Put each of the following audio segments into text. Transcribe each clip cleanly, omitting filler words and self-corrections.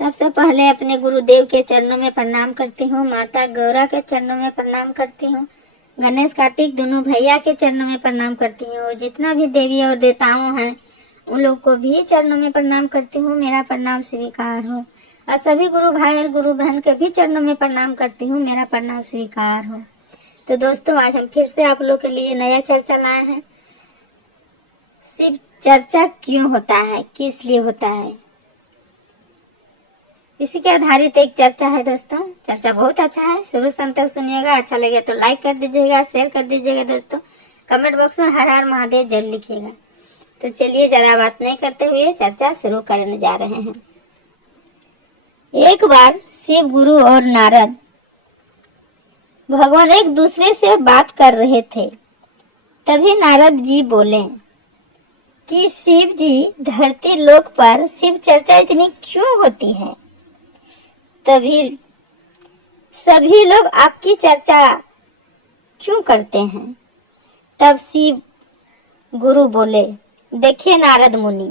सबसे पहले अपने गुरुदेव के चरणों में प्रणाम करती हूँ। माता गौरा के चरणों में प्रणाम करती हूँ। गणेश कार्तिक दोनों भैया के चरणों में प्रणाम करती हूँ। जितना भी देवी और देवताओं हैं उन लोग को भी चरणों में प्रणाम करती हूँ। मेरा प्रणाम स्वीकार हो। और सभी गुरु भाई और गुरु बहन के भी चरणों में प्रणाम करती हूँ। मेरा प्रणाम स्वीकार हो। तो दोस्तों, आज हम फिर से आप लोग के लिए नया चर्चा लाए हैं। शिव चर्चा क्यों होता है, किस लिए होता है, इसी के आधारित एक चर्चा है। दोस्तों, चर्चा बहुत अच्छा है, शुरू से अंत तक सुनिएगा। अच्छा लगे तो लाइक कर दीजिएगा, शेयर कर दीजिएगा। दोस्तों, कमेंट बॉक्स में हर हर महादेव जरूर लिखिएगा। तो चलिए, ज्यादा बात नहीं करते हुए चर्चा शुरू करने जा रहे हैं। एक बार शिव गुरु और नारद भगवान एक दूसरे से बात कर रहे थे। तभी नारद जी बोले कि शिव जी, धरती लोक पर शिव चर्चा इतनी क्यों होती है? तभी सभी लोग आपकी चर्चा क्यों करते हैं? तब शिव गुरु बोले, देखिए नारद मुनि,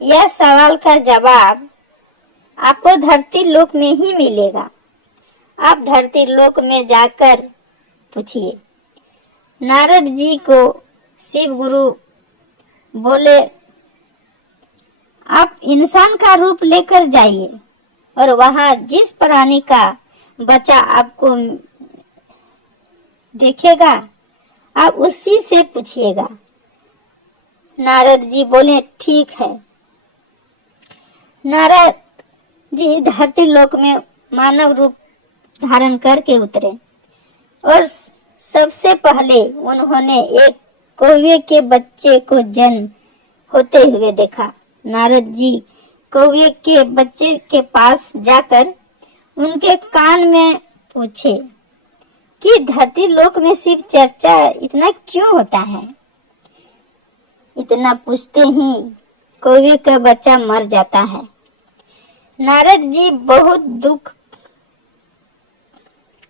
यह सवाल का जवाब आपको धरती लोक में ही मिलेगा। आप धरती लोक में जाकर पूछिए। नारद जी को शिव गुरु बोले, आप इंसान का रूप लेकर जाइए और वहां जिस प्राणी का बच्चा आपको देखेगा आप उसी से पूछिएगा। नारद जी बोले, ठीक है। नारद जी धरती लोक में मानव रूप धारण करके उतरे और सबसे पहले उन्होंने एक कौवे के बच्चे को जन्म होते हुए देखा। नारद जी कौवे के बच्चे के पास जाकर उनके कान में पूछे कि धरती लोक में शिव चर्चा इतना क्यों होता है? इतना पूछते ही कौवे का बच्चा मर जाता है। नारद जी बहुत दुख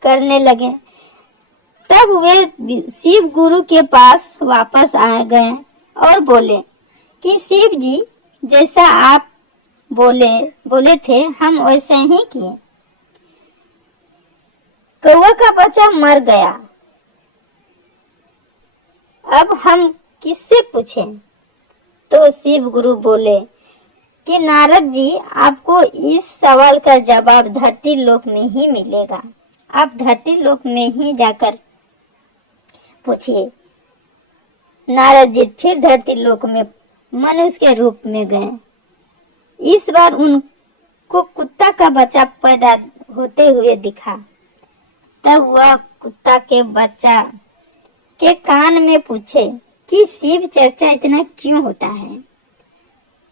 करने लगे। तब वे शिव गुरु के पास वापस आ गए और बोले कि शिव जी, जैसा आप बोले थे हम वैसे ही किए। कौवा का बच्चा मर गया। अब हम किससे पूछें? तो शिव गुरु बोले कि नारद जी, आपको इस सवाल का जवाब धरती लोक में ही मिलेगा। आप धरती लोक में ही जाकर पूछिए। नारद जी फिर धरती लोक में मनुष्य के रूप में गए। इस बार उनको कुत्ता का बच्चा पैदा होते हुए दिखा। तब वह कुत्ता के बच्चा के कान में पूछे कि शिव चर्चा इतना क्यों होता है?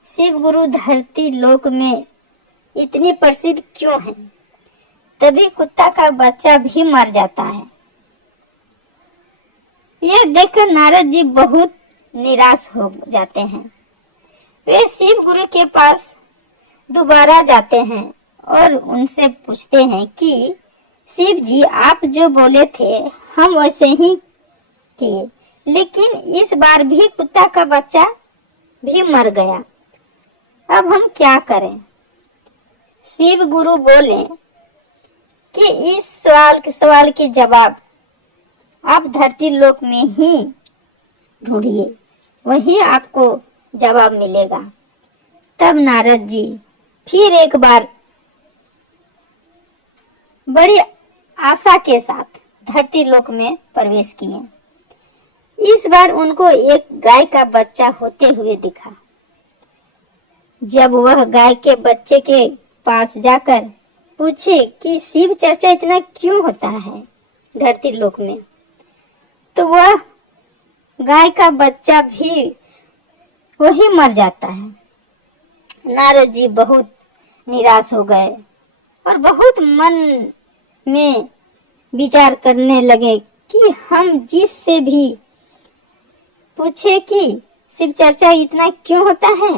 शिव गुरु धरती लोक में इतनी प्रसिद्ध क्यों है? तभी कुत्ता का बच्चा भी मर जाता है। यह देखकर नारद जी बहुत निराश हो जाते हैं। वे शिव गुरु के पास दोबारा जाते हैं और उनसे पूछते हैं कि शिव जी, आप जो बोले थे हम वैसे ही किए, लेकिन इस बार भी कुत्ता का बच्चा भी मर गया। अब हम क्या करें? शिव गुरु बोले कि इस सवाल के जवाब आप धरती लोक में ही ढूंढिए, वहीं आपको जवाब मिलेगा। तब नारद जी फिर एक बार बड़ी आशा के साथ धरती लोक में प्रवेश किए। इस बार उनको एक गाय का बच्चा होते हुए दिखा। जब वह गाय के बच्चे के पास जाकर पूछे कि शिव चर्चा इतना क्यों होता है धरती लोक में, तो वह गाय का बच्चा भी वही मर जाता है। नारद जी बहुत निराश हो गए और बहुत मन में विचार करने लगे कि हम जिससे भी पूछे कि शिव चर्चा इतना क्यों होता है,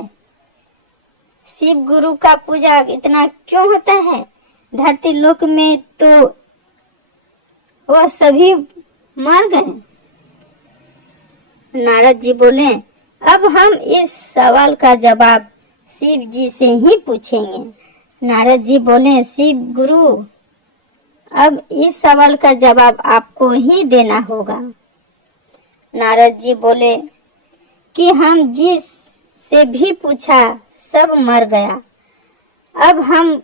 शिव गुरु का पूजा इतना क्यों होता है धरती लोक में, तो वह सभी मर गए। नारद जी बोले, अब हम इस सवाल का जवाब शिव जी से ही पूछेंगे। नारद जी बोले, शिव गुरु, अब इस सवाल का जवाब आपको ही देना होगा। नारद जी बोले कि हम जिस से भी पूछा सब मर गया, अब हम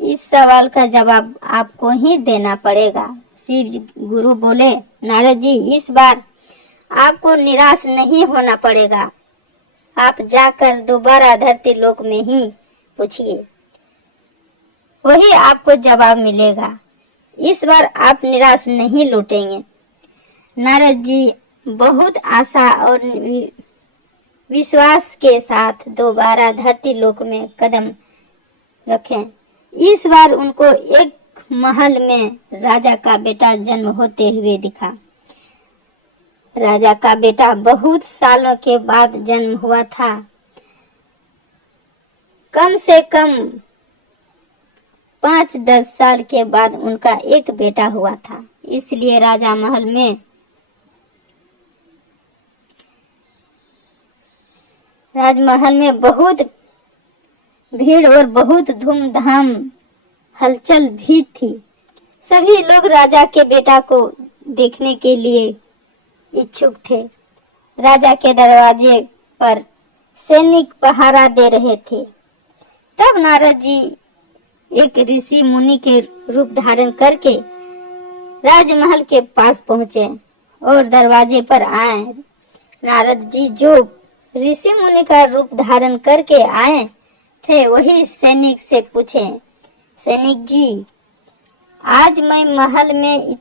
इस सवाल का जवाब आपको ही देना पड़ेगा। शिव गुरु बोले, नारद जी, इस बार आपको निराश नहीं होना पड़ेगा, आप जाकर दोबारा धरती लोक में ही पूछिए, वही आपको जवाब मिलेगा। इस बार आप निराश नहीं लौटेंगे। नारद जी बहुत आशा और विश्वास के साथ दोबारा धरती लोक में कदम रखें। इस बार उनको एक महल में राजा का बेटा जन्म होते हुए दिखा। राजा का बेटा बहुत सालों के बाद जन्म हुआ था। कम से कम 5-10 साल के बाद उनका एक बेटा हुआ था। इसलिए राजमहल में बहुत भीड़ और बहुत धूमधाम हलचल भी थी। सभी लोग राजा के बेटा को देखने के लिए इच्छुक थे। राजा के दरवाजे पर सैनिक पहरा दे रहे थे। तब नारद जी एक ऋषि मुनि के रूप धारण करके राजमहल के पास पहुंचे और दरवाजे पर आए। नारद जी जो ऋषि मुनि का रूप धारण करके आए थे, वही सैनिक से पूछे, सैनिक जी, आज मैं महल में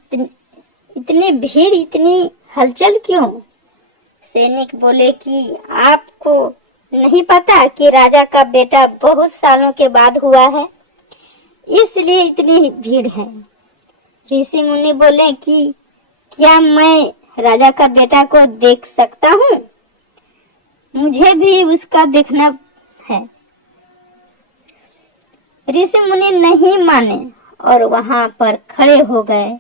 इतनी भीड़, इतनी हलचल क्यों? सैनिक बोले कि आपको नहीं पता कि राजा का बेटा बहुत सालों के बाद हुआ है, इसलिए इतनी भीड़ है। ऋषि मुनि बोले कि क्या मैं राजा का बेटा को देख सकता हूँ? मुझे भी उसका देखना है। ऋषि मुनि नहीं माने और वहां पर खड़े हो गए।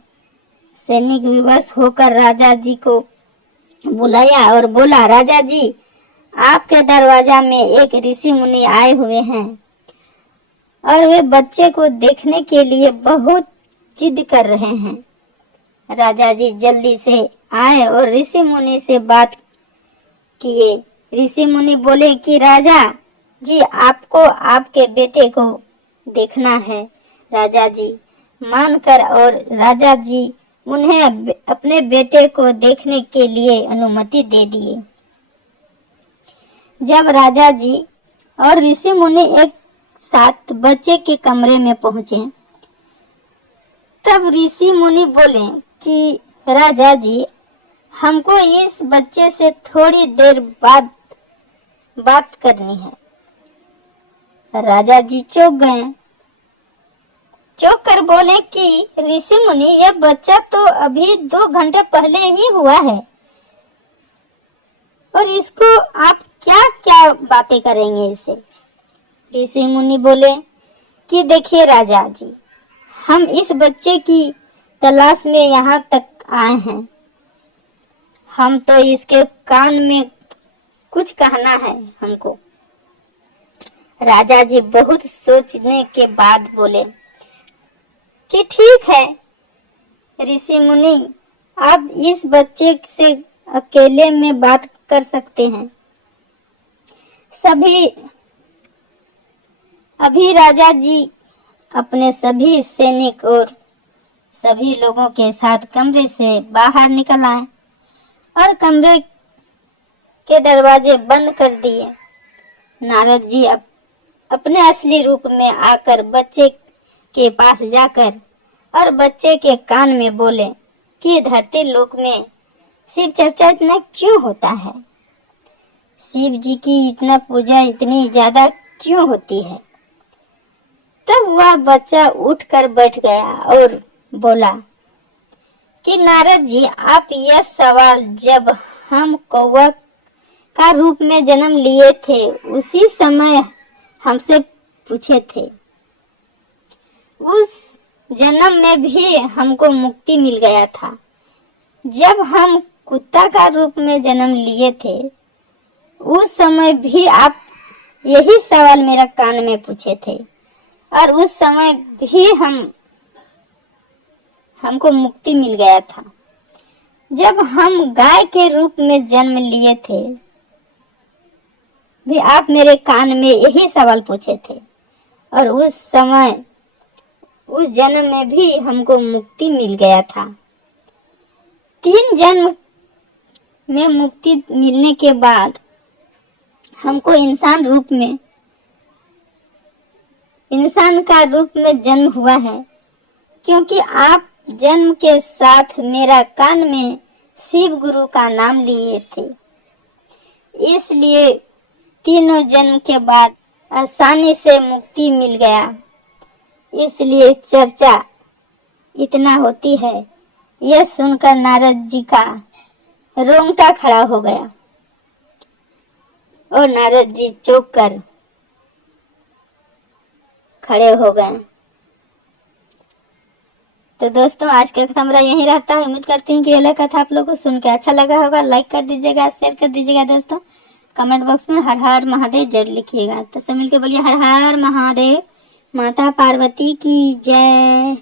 सैनिक विवश होकर राजा जी को बुलाया और बोला, राजा जी, आपके दरवाजा में एक ऋषि मुनि आए हुए हैं और वे बच्चे को देखने के लिए बहुत जिद कर रहे हैं। राजा जी जल्दी से आए और ऋषि मुनि से बात किए। ऋषि मुनि बोले कि राजा जी, आपको आपके बेटे को देखना है। राजा जी मानकर और राजा जी उन्हें अपने बेटे को देखने के लिए अनुमति दे दिए। जब राजा जी और ऋषि मुनि एक साथ बच्चे के कमरे में पहुंचे, तब ऋषि मुनि बोले कि राजा जी, हमको इस बच्चे से थोड़ी देर बाद बात करनी है। राजा जी चौंक गए। चौंक कर बोले कि ऋषि मुनि, यह बच्चा तो अभी 2 घंटे पहले ही हुआ है और इसको आप क्या क्या बातें करेंगे इससे? ऋषि मुनि बोले कि देखिए राजा जी, हम इस बच्चे की तलाश में यहाँ तक आए हैं। हम तो इसके कान में कुछ कहना है हमको। राजा जी बहुत सोचने के बाद बोले कि ठीक है ऋषि मुनि, आप इस बच्चे से अकेले में बात कर सकते हैं। अभी राजा जी अपने सभी सैनिक और सभी लोगों के साथ कमरे से बाहर निकल आए और कमरे के दरवाजे बंद कर दिए। नारद जी अपने असली रूप में आकर बच्चे के पास जाकर और बच्चे के कान में बोले कि धरती लोक में शिव चर्चा इतना क्यों होता है? शिव जी की इतना पूजा इतनी ज्यादा क्यों होती है? तब वह बच्चा उठकर बैठ गया और बोला कि नारद जी, आप यह सवाल जब हम कौवा का रूप में जन्म लिए थे उसी समय हमसे पूछे थे। उस जन्म में भी हमको मुक्ति मिल गया था। जब हम कुत्ता का रूप में जन्म लिए थे उस समय भी आप यही सवाल मेरा कान में पूछे थे। और उस समय भी हमको मुक्ति मिल गया था। जब हम गाय के रूप में जन्म लिए थे भी आप मेरे कान में यही सवाल पूछे थे, और उस समय उस जन्म में भी हमको मुक्ति मिल गया था। 3 जन्म में मुक्ति मिलने के बाद हमको इंसान का रूप में जन्म हुआ है, क्योंकि आप जन्म के साथ मेरा कान में शिव गुरु का नाम लिए थे। इसलिए तीनों जन्म के बाद आसानी से मुक्ति मिल गया। इसलिए चर्चा इतना होती है। यह सुनकर नारद जी का रोंगटा खड़ा हो गया और नारद जी चौंक कर खड़े हो गए। तो दोस्तों, आज का कथा मेरा यही रहता है। उम्मीद करती हूँ कि यह कथा आप लोगों को सुन के अच्छा लगा होगा। लाइक कर दीजिएगा, शेयर कर दीजिएगा दोस्तों। कमेंट बॉक्स में हर हर महादेव जरूर लिखिएगा। तो सब मिलकर बोलिए हर हर महादेव। माता पार्वती की जय।